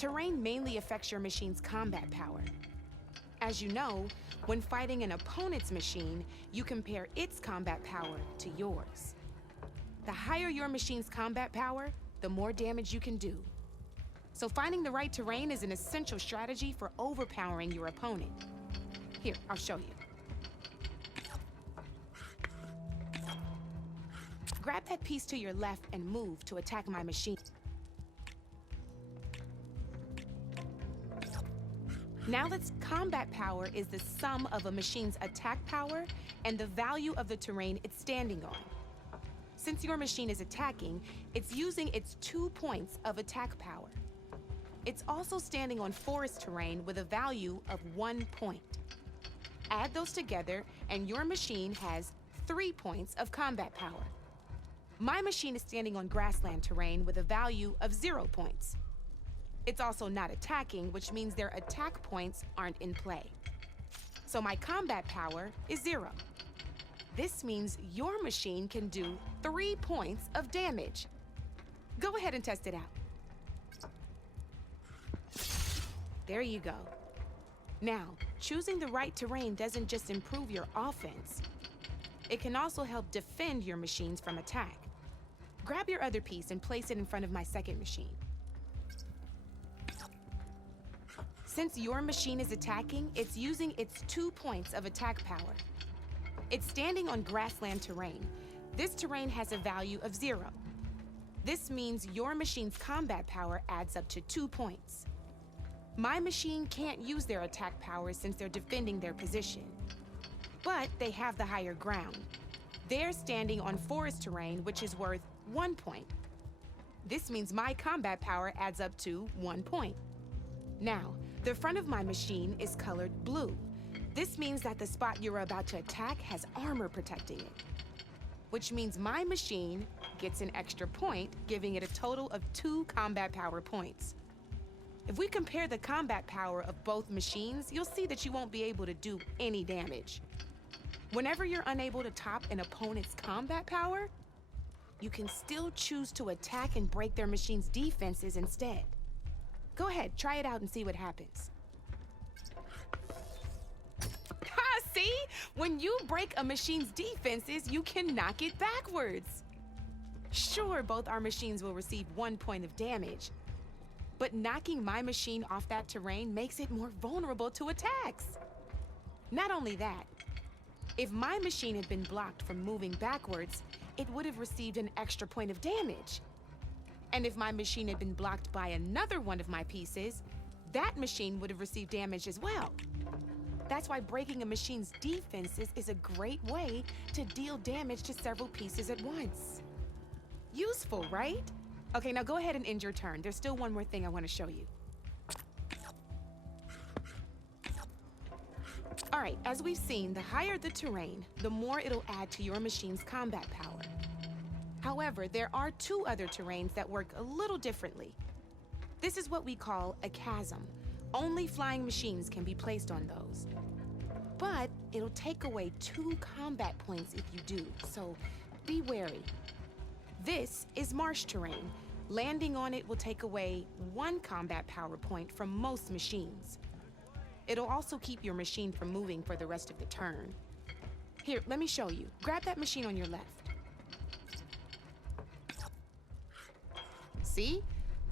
Terrain mainly affects your machine's combat power. As you know, when fighting an opponent's machine, you compare its combat power to yours. The higher your machine's combat power, the more damage you can do. So finding the right terrain is an essential strategy for overpowering your opponent. Here, I'll show you. Grab that piece to your left and move to attack my machine. Now that combat power is the sum of a machine's attack power and the value of the terrain it's standing on. Since your machine is attacking, it's using its 2 points of attack power. It's also standing on forest terrain with a value of 1 point. Add those together, and your machine has 3 points of combat power. My machine is standing on grassland terrain with a value of 0 points. It's also not attacking, which means their attack points aren't in play. So my combat power is 0. This means your machine can do 3 points of damage. Go ahead and test it out. There you go. Now, choosing the right terrain doesn't just improve your offense. It can also help defend your machines from attack. Grab your other piece and place it in front of my second machine. Since your machine is attacking, it's using its 2 points of attack power. It's standing on grassland terrain. This terrain has a value of 0. This means your machine's combat power adds up to 2 points. My machine can't use their attack power since they're defending their position. But they have the higher ground. They're standing on forest terrain, which is worth 1 point. This means my combat power adds up to 1 point. Now, the front of my machine is colored blue. This means that the spot you're about to attack has armor protecting it, which means my machine gets an extra point, giving it a total of 2 combat power points. If we compare the combat power of both machines, you'll see that you won't be able to do any damage. Whenever you're unable to top an opponent's combat power, you can still choose to attack and break their machine's defenses instead. Go ahead, try it out and see what happens. Ha, see? When you break a machine's defenses, you can knock it backwards. Sure, both our machines will receive 1 point of damage, but knocking my machine off that terrain makes it more vulnerable to attacks. Not only that, if my machine had been blocked from moving backwards, it would have received an extra point of damage. And if my machine had been blocked by another one of my pieces, that machine would have received damage as well. That's why breaking a machine's defenses is a great way to deal damage to several pieces at once. Useful, right? Okay, now go ahead and end your turn. There's still one more thing I want to show you. All right, as we've seen, the higher the terrain, the more it'll add to your machine's combat power. However, there are 2 other terrains that work a little differently. This is what we call a chasm. Only flying machines can be placed on those. But it'll take away 2 combat points if you do, so be wary. This is marsh terrain. Landing on it will take away 1 combat power point from most machines. It'll also keep your machine from moving for the rest of the turn. Here, let me show you. Grab that machine on your left. See?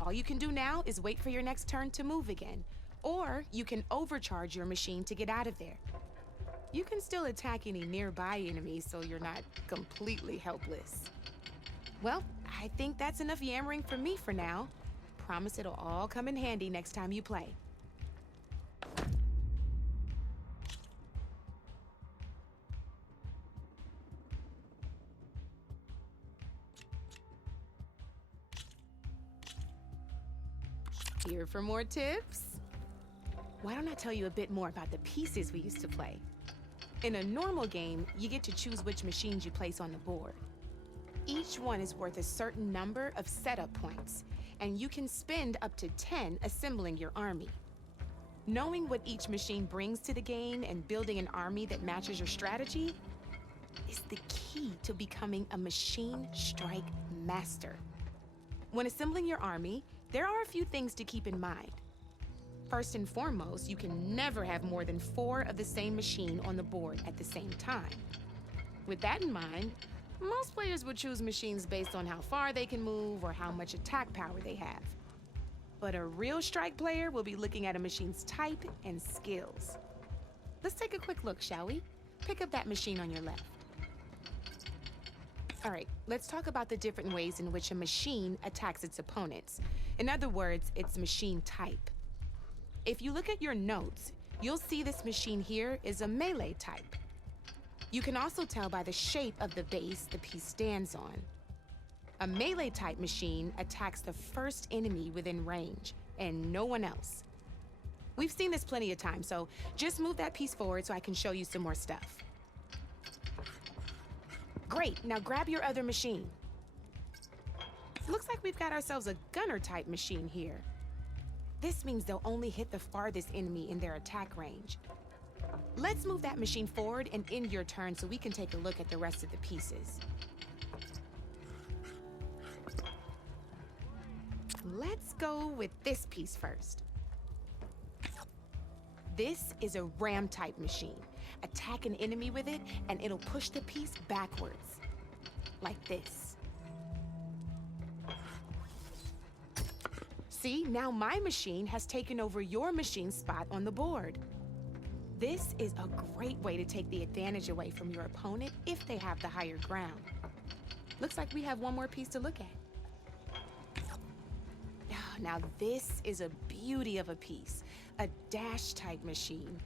All you can do now is wait for your next turn to move again. Or you can overcharge your machine to get out of there. You can still attack any nearby enemies so you're not completely helpless. Well, I think that's enough yammering for me for now. Promise it'll all come in handy next time you play. Here for more tips? Why don't I tell you a bit more about the pieces we used to play? In a normal game, you get to choose which machines you place on the board. Each one is worth a certain number of setup points, and you can spend up to 10 assembling your army. Knowing what each machine brings to the game and building an army that matches your strategy is the key to becoming a machine strike master. When assembling your army, There are a few things to keep in mind. First and foremost, you can never have more than 4 of the same machine on the board at the same time. With that in mind, most players would choose machines based on how far they can move or how much attack power they have. But a real strike player will be looking at a machine's type and skills. Let's take a quick look, shall we? Pick up that machine on your left. All right, let's talk about the different ways in which a machine attacks its opponents. In other words, its machine type. If you look at your notes, you'll see this machine here is a melee type. You can also tell by the shape of the base the piece stands on. A melee-type machine attacks the first enemy within range, and no one else. We've seen this plenty of times, so just move that piece forward so I can show you some more stuff. Great, now grab your other machine. Looks like we've got ourselves a gunner-type machine here. This means they'll only hit the farthest enemy in their attack range. Let's move that machine forward and end your turn so we can take a look at the rest of the pieces. Let's go with this piece first. This is a ram-type machine. Attack an enemy with it, and it'll push the piece backwards. Like this. See, now my machine has taken over your machine's spot on the board. This is a great way to take the advantage away from your opponent if they have the higher ground. Looks like we have one more piece to look at. Now this is a beauty of a piece, a dash-type machine.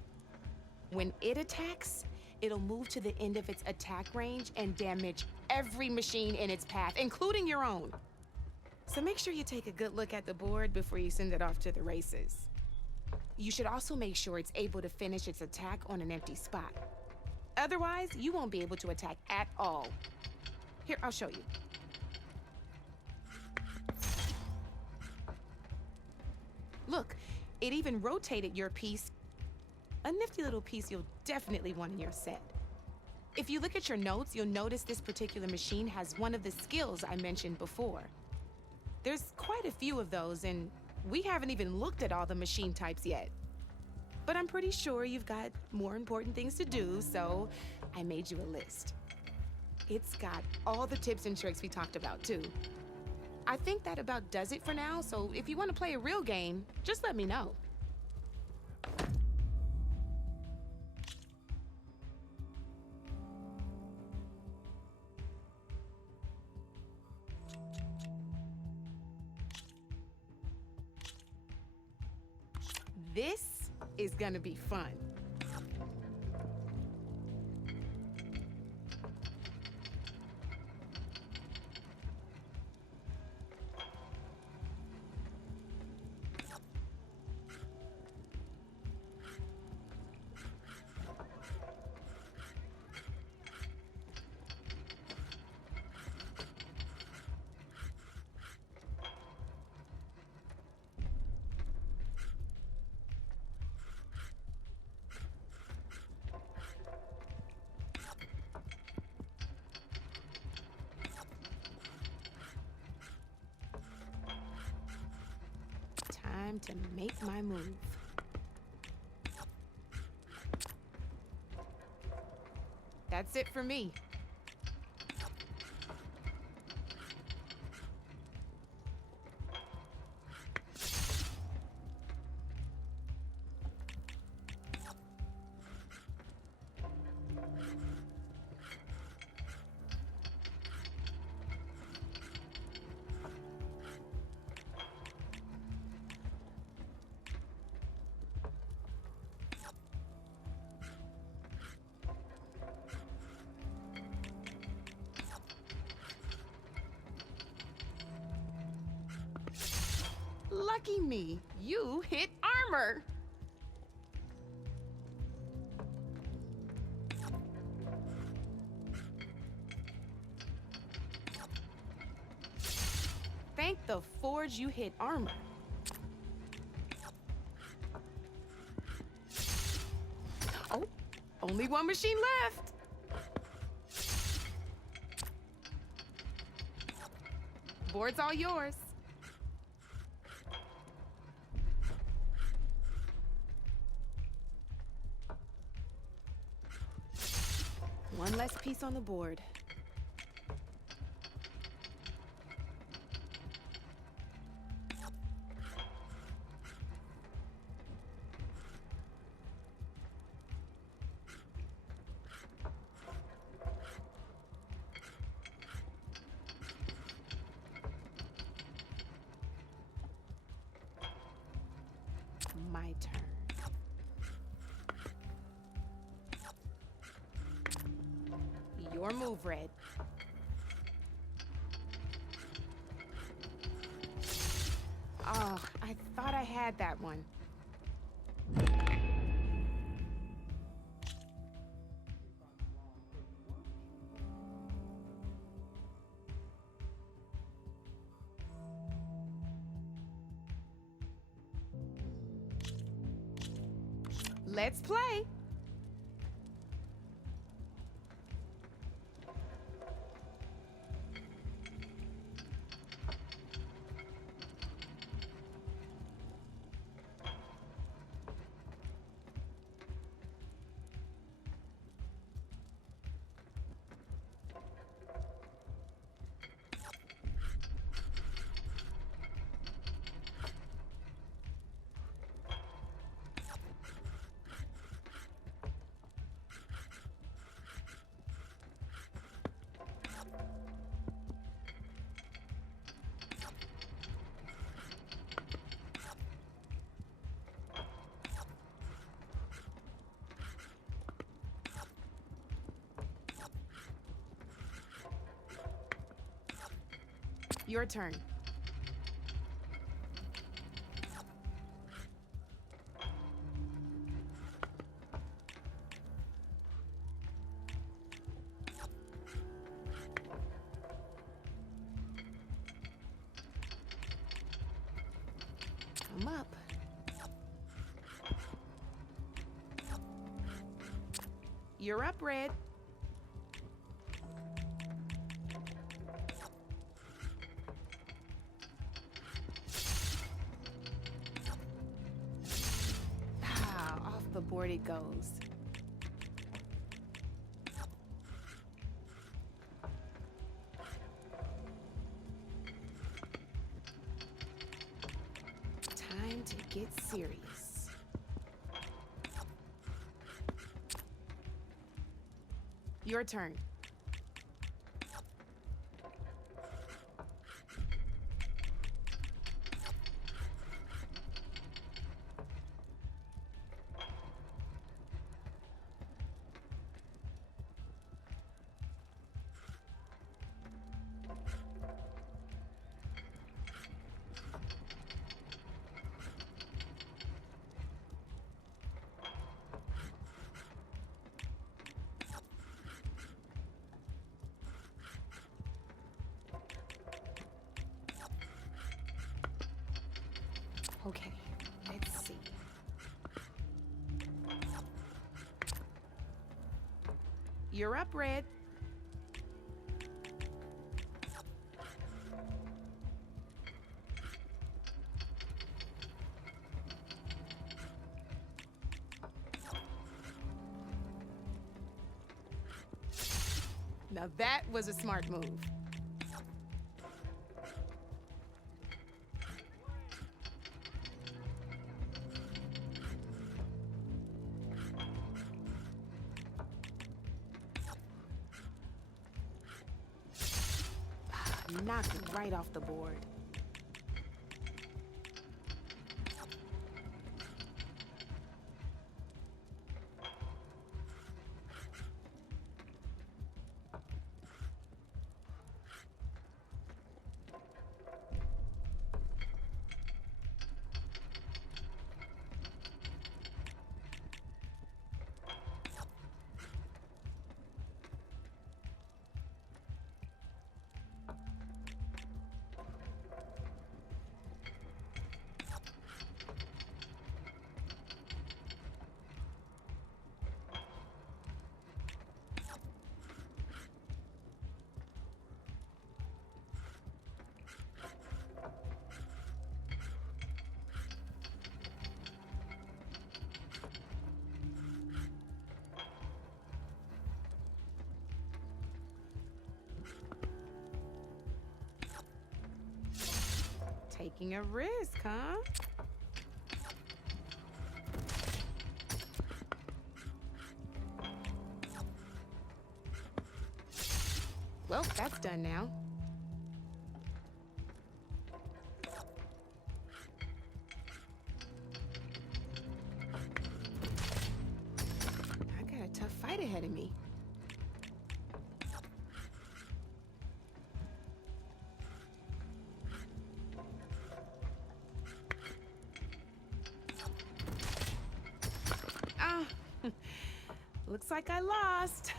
When it attacks, it'll move to the end of its attack range and damage every machine in its path, including your own. So make sure you take a good look at the board before you send it off to the races. You should also make sure it's able to finish its attack on an empty spot. Otherwise, you won't be able to attack at all. Here, I'll show you. Look, it even rotated your piece. A nifty little piece you'll definitely want in your set. If you look at your notes, you'll notice this particular machine has one of the skills I mentioned before. There's quite a few of those, and we haven't even looked at all the machine types yet. But I'm pretty sure you've got more important things to do, so I made you a list. It's got all the tips and tricks we talked about, too. I think that about does it for now, so if you want to play a real game, just let me know. This is gonna be fun. Time to make my move. That's it for me. Lucky me, you hit armor. Thank the forge you hit armor. Oh, only one machine left. Board's all yours. One less piece on the board. My turn. Your move, Red. Oh, I thought I had that one. Let's play. Your turn. I'm up. You're up, Red. Off the board it goes. Time to get serious. Your turn. Okay, let's see. You're up, Red. Now that was a smart move. Knocked it right off the board. Taking a risk, huh? Well, that's done now. I got a tough fight ahead of me. Ah, looks like I lost.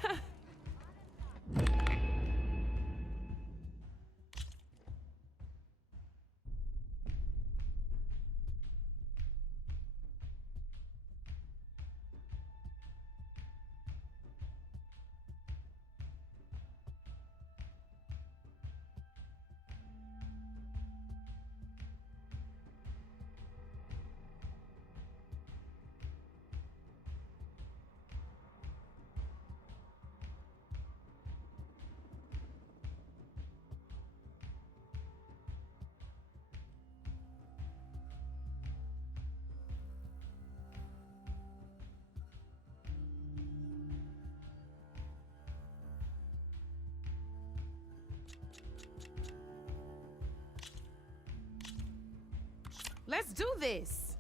Let's do this.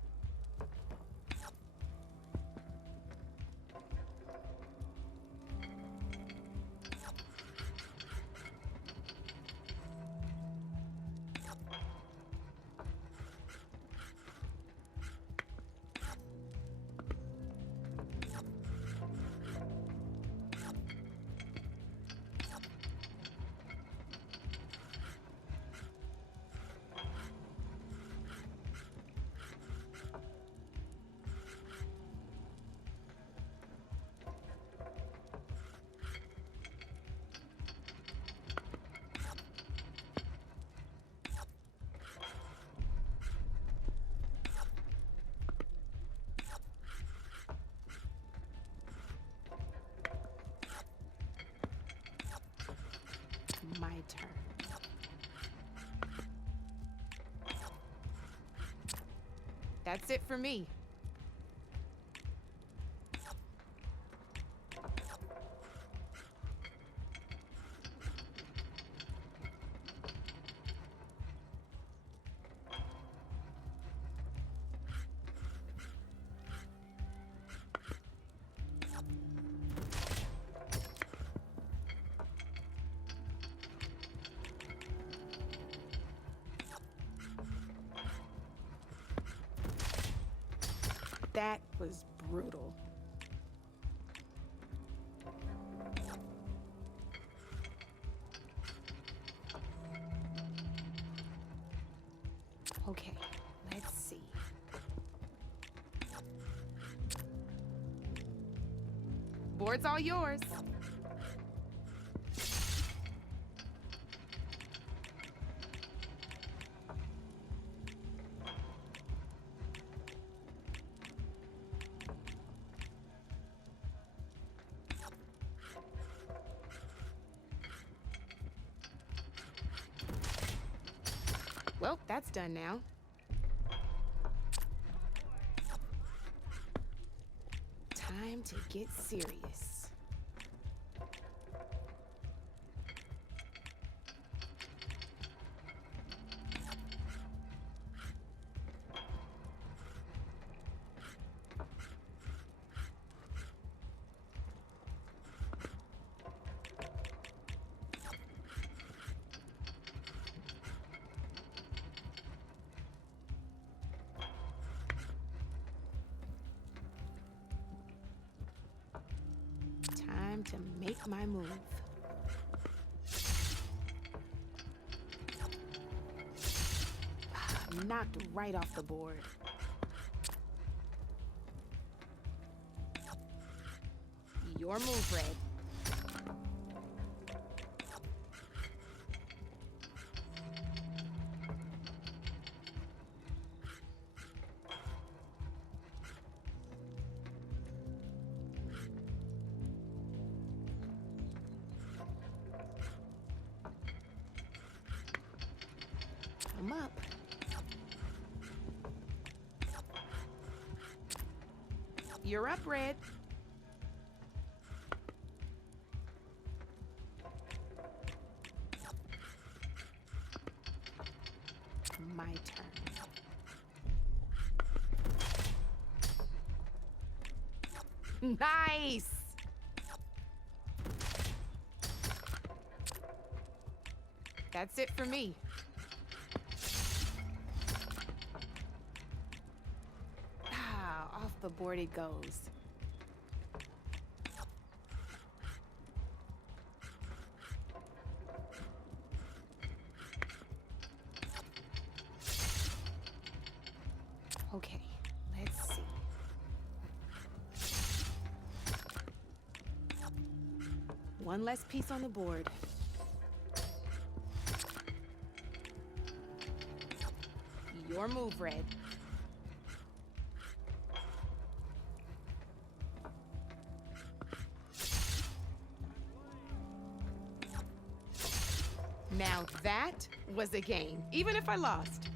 My turn. That's it for me. That was brutal. Okay, let's see. Board's all yours. Well, that's done now. Time to get serious. Time to make my move. Knocked right off the board. Your move, Red. I'm up. You're up, Red. My turn. Nice! That's it for me. Ah, off the board it goes. Okay, let's see. One less piece on the board. Your move, Red. Now that was a game, even if I lost.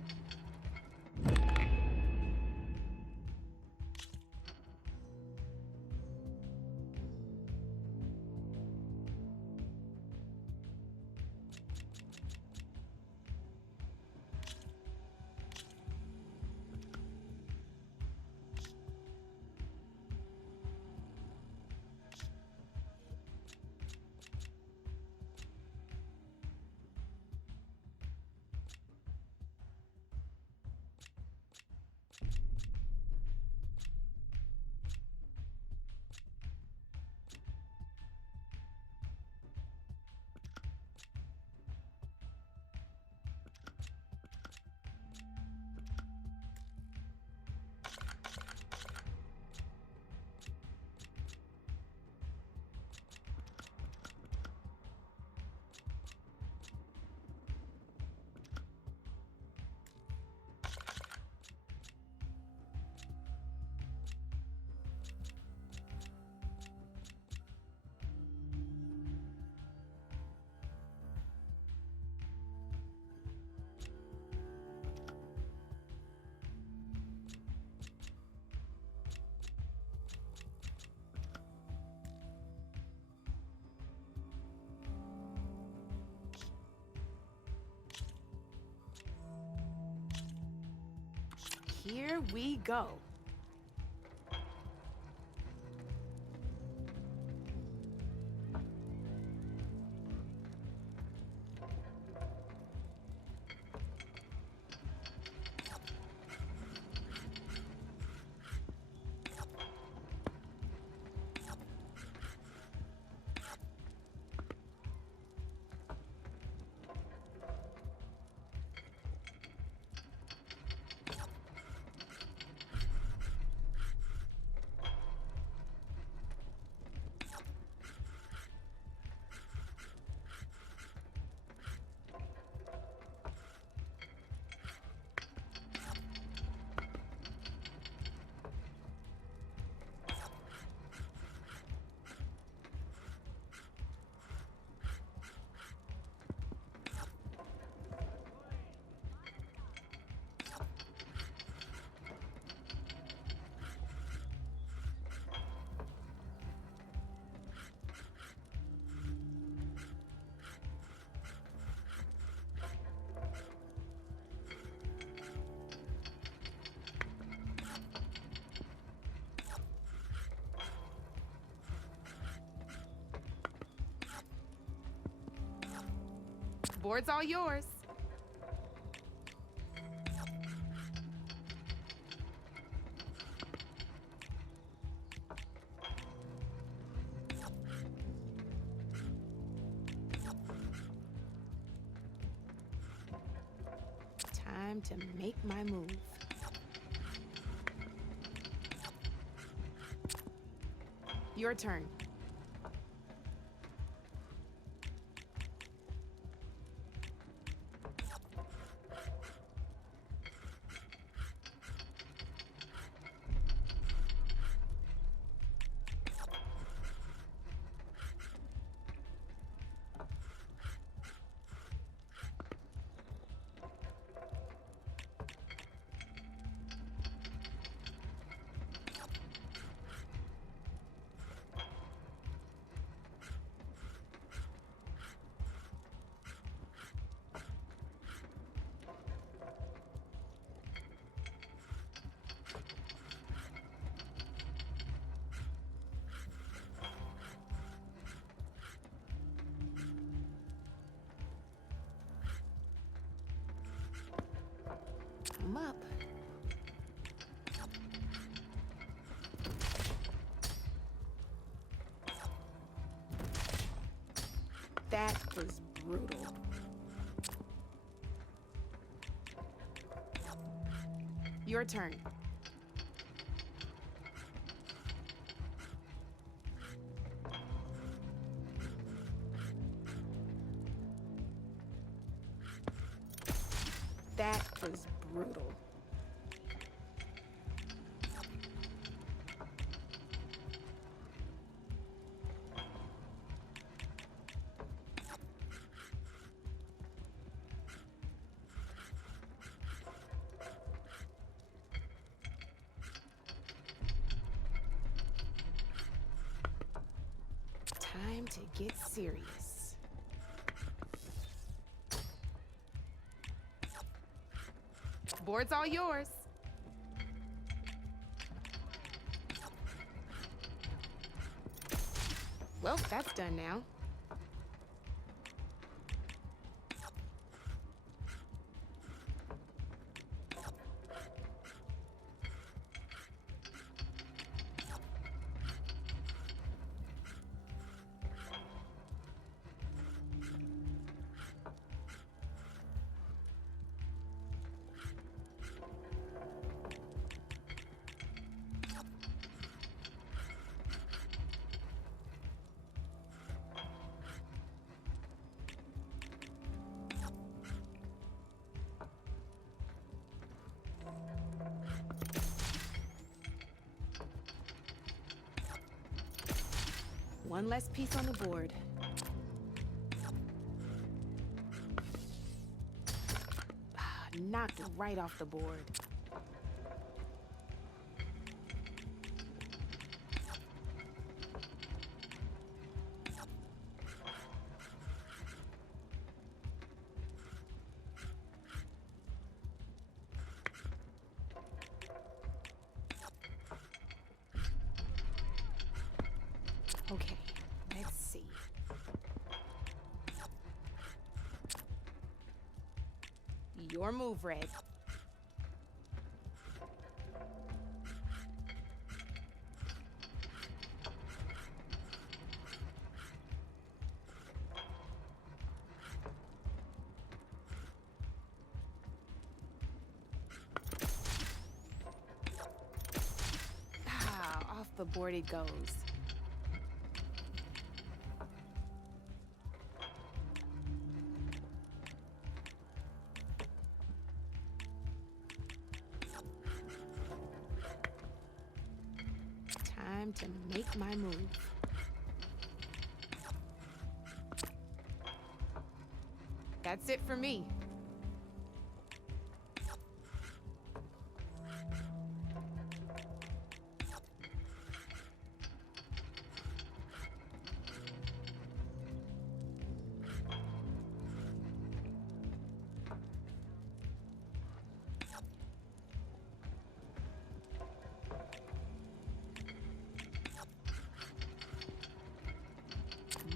Here we go. Board's all yours. Time to make my move. Your turn. That was brutal. Your turn. That was brutal. Time to get serious. Board's all yours. Well, that's done now. One less piece on the board. Knocked right off the board. Okay, let's see. Your move, Red. Off the board it goes. Time to make my move. That's it for me.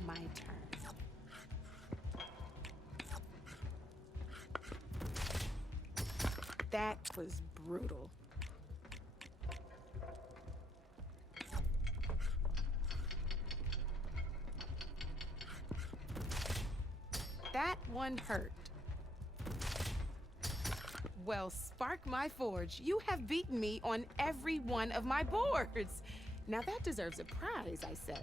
My turn. That was brutal. That one hurt. Well, Spark my Forge, you have beaten me on every one of my boards. Now that deserves a prize, I say.